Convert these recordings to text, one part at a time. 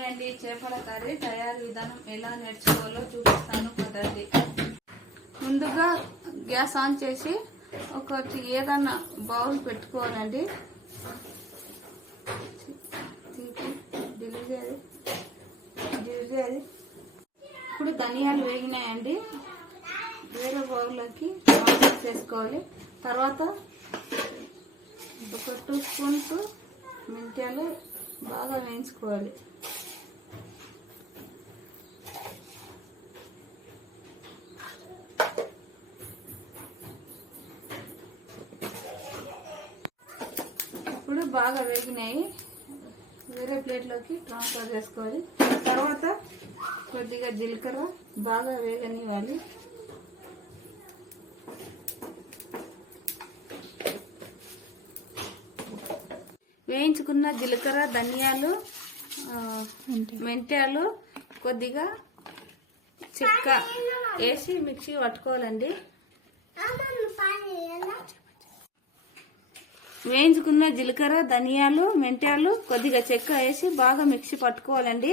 Hi అండి చేపల curry తయారు విధానం ఎలా నేర్చుకోవాలో చూపిస్తాను. పద్ధతి ముందుగా గ్యాస్ ఆన్ చేసి ఒకటి ఏదన్నా బౌల్ పెట్టుకోవాలండి. డిలివరీ ఇప్పుడు ధనియాలు వేగినాయండి. వేరే బౌల్లోకి ఆనియన్స్ వేసుకోవాలి తర్వాత ఒక టూ స్పూన్స్ మెంత్యాలు బాగా వేయించుకోవాలి ఇప్పుడు బాగా వేగినాయి. వేరే ప్లేట్లోకి ట్రాన్స్ఫర్ చేసుకోవాలి. తర్వాత కొద్దిగా జీలకర్ర బాగా వేగనివ్వాలి. వేయించుకున్న జీలకర్ర ధనియాలు మెంతాలు కొద్దిగా చిక్క వేసి మిక్సీ పట్టుకోవాలండి. వేయించుకున్న జీలకర్ర ధనియాలు మెంతాలు కొద్దిగా చెక్క వేసి బాగా మిక్సీ పట్టుకోవాలండి.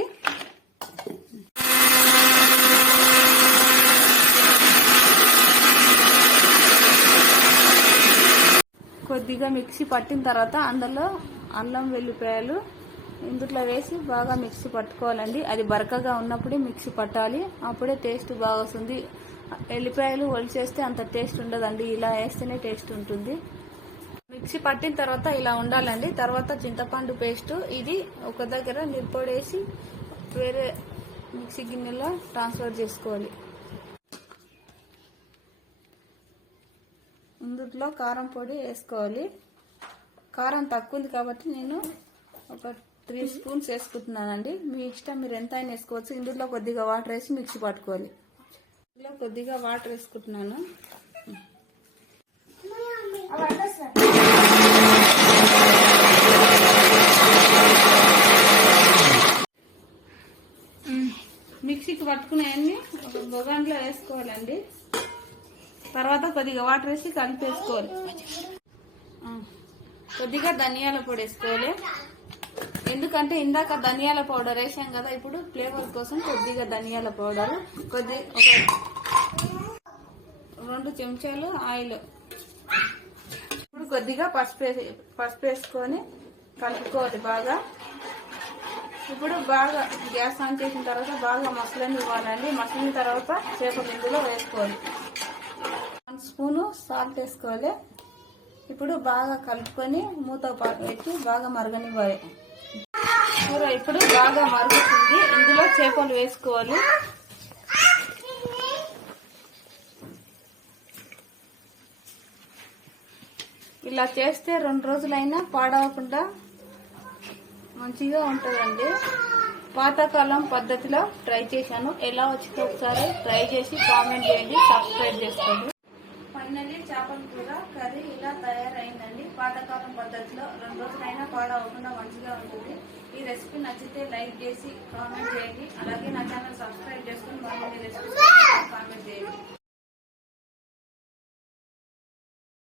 కొద్దిగా మిక్సీ పట్టిన తర్వాత అందులో అల్లం వెల్లిపాయలు ఇందులో వేసి బాగా మిక్సీ పట్టుకోవాలండి. అది బరకగా ఉన్నప్పుడే మిక్సీ పట్టాలి. అప్పుడే టేస్ట్ బాగా వస్తుంది. ఎల్లిపాయలు ఒలిచేస్తే అంత టేస్ట్ ఉండదండి. ఇలా వేస్తేనే టేస్ట్ ఉంటుంది. మిక్సీ పట్టిన తర్వాత ఇలా ఉండాలండి. తర్వాత చింతపండు పేస్ట్. ఇది ఒక దగ్గర నిప్పొడేసి వేరే మిక్సీ గిన్నెలో ట్రాన్స్ఫర్ చేసుకోవాలి. ఇందులో కారం పొడి వేసుకోవాలి. కారం తక్కువ ఉంది కాబట్టి నేను ఒక త్రీ స్పూన్స్ వేసుకుంటున్నానండి. మీ ఇష్టం మీరు ఎంత అయినా వేసుకోవచ్చు. ఇందులో కొద్దిగా వాటర్ వేసి మిక్సీ పట్టుకోవాలి. ఇందులో కొద్దిగా వాటర్ వేసుకుంటున్నాను. మిక్సీకి పట్టుకునేవన్నీ ఒక బొగాన్లో వేసుకోవాలండి. తర్వాత కొద్దిగా వాటర్ వేసి కలిపేసుకోవాలి. కొద్దిగా ధనియాల పొడి వేసుకోవాలి. ఎందుకంటే ఇందాక ధనియాల పౌడర్ వేసాం కదా ఇప్పుడు ఫ్లేవర్ కోసం కొద్దిగా ధనియాల పౌడర్ కొద్ది ఒక రెండు చెంచాలు ఆయిల్. ఇప్పుడు కొద్దిగా పసుపు పసుపు వేసుకొని కలుపుకోవాలి బాగా. ఇప్పుడు బాగా గ్యాస్ ఆన్ చేసిన తర్వాత బాగా మసలని ఇవ్వాలండి. మసలిన తర్వాత చేపలు ఇందులో వేసుకోవాలి. వన్ స్పూను సాల్ట్ వేసుకోవాలి. ఇప్పుడు బాగా కలుపుకొని మూత పాటు పెట్టి బాగా మరగనివ్వాలి. కూర ఇప్పుడు బాగా మరుగుతుంది. ఇందులో చేపలు వేసుకోవాలి. ఇలా చేస్తే రెండు రోజులైనా పాడవకుండా మంచిగా ఉంటుందండి. పాతకాలం పద్ధతిలో ట్రై చేశాను. ఎలా వచ్చిందో ఒకసారి ట్రై చేసి కామెంట్ చేయండి సబ్స్క్రైబ్ చేసుకోండి. ఫైనల్లీ చేపల కూర కర్రీ ఇలా తయారైందండి. పాతకాలం పద్ధతిలో రెండు రోజులైనా పాడవకుండా మంచిగా ఉంటుంది. ఈ రెసిపీ నచ్చితే లైక్ చేసి కామెంట్ చేయండి. అలాగే నా ఛానల్ సబ్స్క్రైబ్ చేసుకుని మరిన్ని రెసిపీస్ కామెంట్ చేయండి.